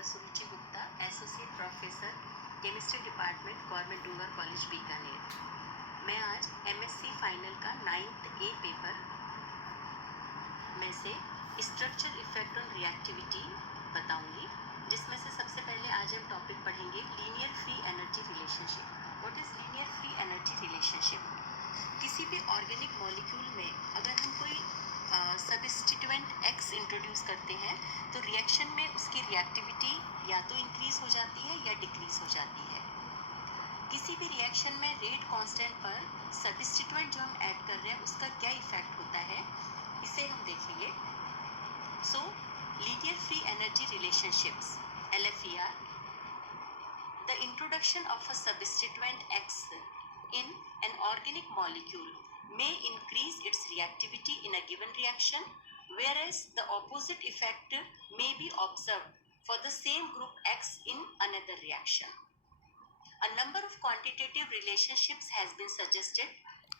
Doctor Suruchi Gupta, associate professor, chemistry department, government Dungar college Bikaner. मैं आज MSc final का 9th ए paper में से स्ट्रक्चर इफेक्ट ऑन रिएक्टिविटी बताऊंगी, जिसमें से सबसे पहले आज हम टॉपिक पढ़ेंगे linear free energy relationship. What is linear free energy relationship? किसी भी ऑर्गेनिक मॉलिक्यूल में अगर हम कोई सबस्टिट्यूएंट X इंट्रोड्यूस करते हैं तो रिएक्शन में उसकी रिएक्टिविटी या तो इंक्रीज हो जाती है या डिक्रीज हो जाती है। किसी भी रिएक्शन में रेट कांस्टेंट पर सबस्टिट्यूएंट जो हम ऐड कर रहे हैं उसका क्या इफेक्ट होता है, इसे हम देखेंगे। So linear free energy relationships LFER, the introduction of a substituent X in an organic molecule may increase its reactivity in a given reaction, whereas the opposite effect may be observed for the same group X in another reaction. A number of quantitative relationships has been suggested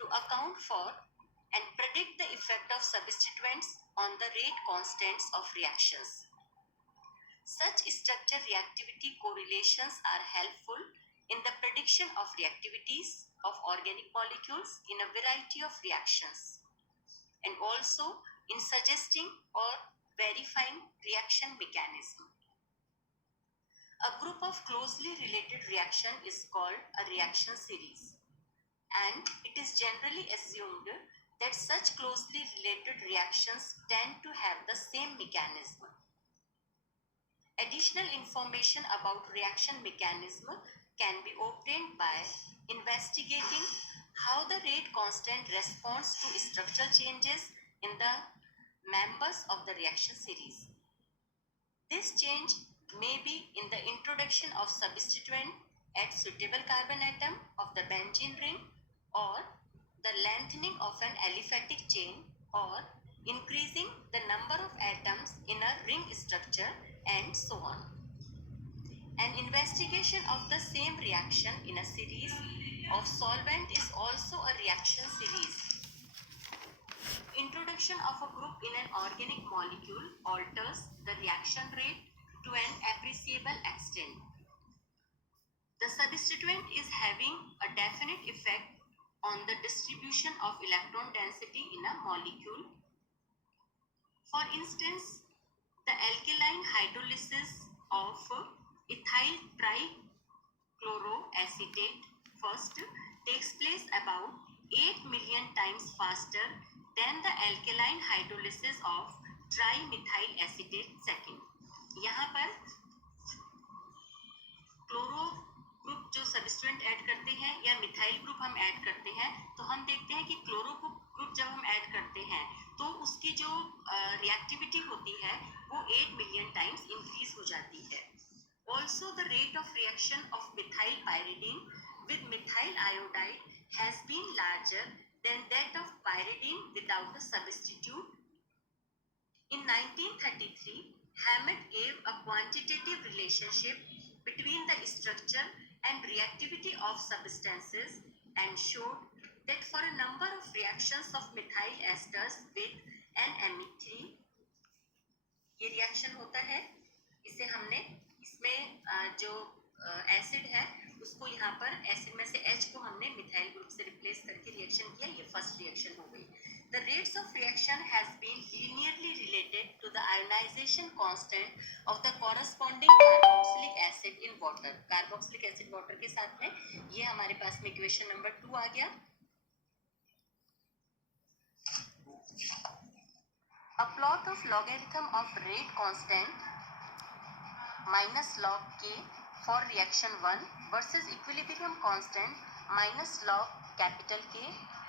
to account for and predict the effect of substituents on the rate constants of reactions. Such structure reactivity correlations are helpful in the prediction of reactivities of organic molecules in a variety of reactions, and also in suggesting or verifying reaction mechanism. A group of closely related reaction is called a reaction series, and it is generally assumed that such closely related reactions tend to have the same mechanism. Additional information about reaction mechanism can be obtained by investigating how the rate constant responds to structural changes in the members of the reaction series. This change may be in the introduction of substituent at suitable carbon atom of the benzene ring, or the lengthening of an aliphatic chain, or increasing the number of atoms in a ring structure, and so on. An investigation of the same reaction in a series of solvent is also a reaction series. Introduction of a group in an organic molecule alters the reaction rate to an appreciable extent. The substituent is having a definite effect on the distribution of electron density in a molecule. For instance, the alkaline hydrolysis of ethyl trichloroacetate first takes place about 8 million times faster than the alkaline hydrolysis of trimethyl acetate second. यहाँ पर chloro group जो सबस्टिट्यूएंट add करते हैं या methyl group हम add करते हैं, तो हम देखते हैं कि क्लोरो ग्रुप जब हम ऐड करते हैं तो उसकी जो रिएक्टिविटी होती है वो 8 मिलियन टाइम्स इंक्रीज हो जाती है. Also, the rate of reaction of methyl pyridine with methyl iodide has been larger than that of pyridine without a substitute. In 1933, Hammett gave a quantitative relationship between the structure and reactivity of substances and showed that for a number of reactions of methyl esters with NMe3, ये reaction होता है. इसे हमने इसमें जो acid है उसको यहाँ पर एसिड में से H को हमने मिथाइल ग्रुप से रिप्लेस करके रिएक्शन किया. ये फर्स्ट रिएक्शन हो गई. The rates of reaction has been linearly related to the ionization constant of the corresponding carboxylic acid in water. Carboxylic acid water के साथ में ये हमारे पास में इक्वेशन नंबर 2 आ गया. A plot of logarithm of rate constant minus log K for reaction 1 versus equilibrium constant minus log capital K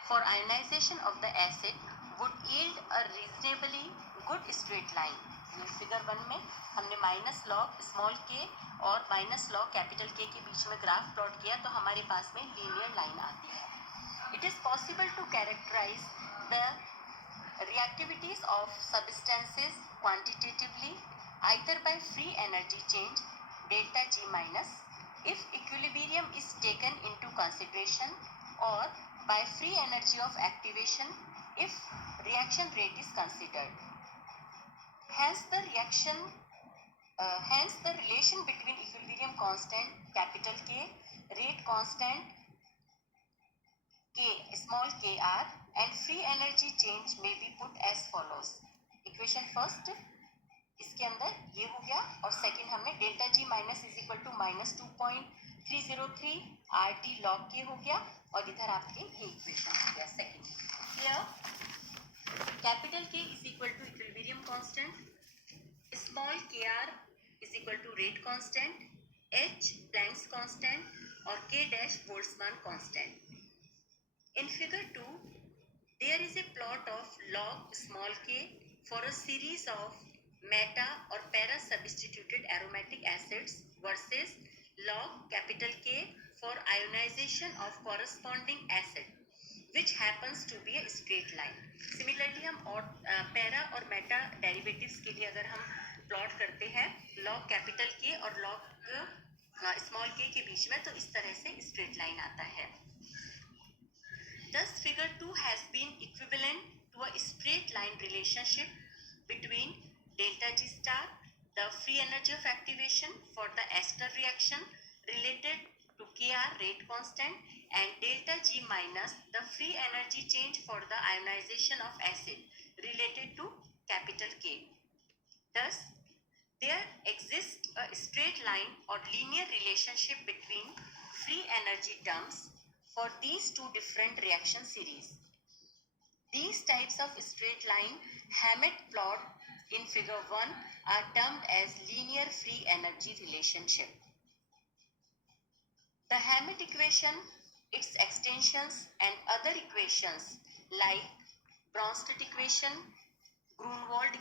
for ionization of the acid would yield a reasonably good straight line. ये figure 1 में हमने minus log small के और minus log capital के बीच में graph plot किया तो हमारे पास में लीनियर लाइन आती है. It is possible to characterize the reactivities of substances quantitatively either by free energy change delta G minus if equilibrium is taken into consideration, or by free energy of activation if reaction rate is considered. Hence the relation between equilibrium constant capital K, rate constant K, small kr, and free energy change may be put as follows. Equation first इसके अंदर ये हो गया, और second हमने delta G minus is equal to -2.303 R T log के हो गया, और इधर आपके ये इक्वेशन हो गया second. Here capital K is equal to equilibrium constant, small K R is equal to rate constant, H Planck's constant और K dash Boltzmann constant. In figure 2, there is a plot of log small k for a series of meta or para substituted aromatic acids versus log capital K for ionization of corresponding acid, which happens to be a straight line. Similarly, हम और para और meta derivatives के लिए अगर हम plot करते हैं log capital K और log small k के बीच में, तो इस तरह से straight line आता है. Thus, figure 2 has been equivalent to a straight line relationship between delta G star, the free energy of activation for the ester reaction related to Kr rate constant, and delta G minus the free energy change for the ionization of acid related to capital K. Thus, there exists a straight line or linear relationship between free energy terms for these two different reaction series. These types of straight line Hammett plot in figure 1 are termed as linear free energy relationship. The Hammett equation, its extensions and other equations like Bronsted equation, Grunwald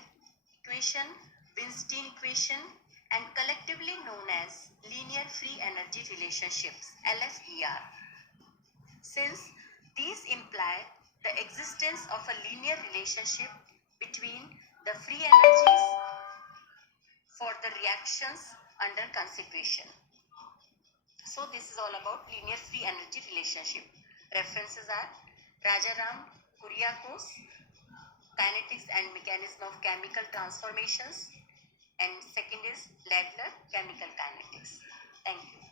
equation, Weinstein equation, and collectively known as linear free energy relationships, LFER. Since these imply the existence of a linear relationship between the free energies for the reactions under consideration. So this is all about linear free energy relationship. References are Rajaram Kuriakose, Kinetics and Mechanism of Chemical Transformations, and second is Ladler, Chemical Kinetics. Thank you.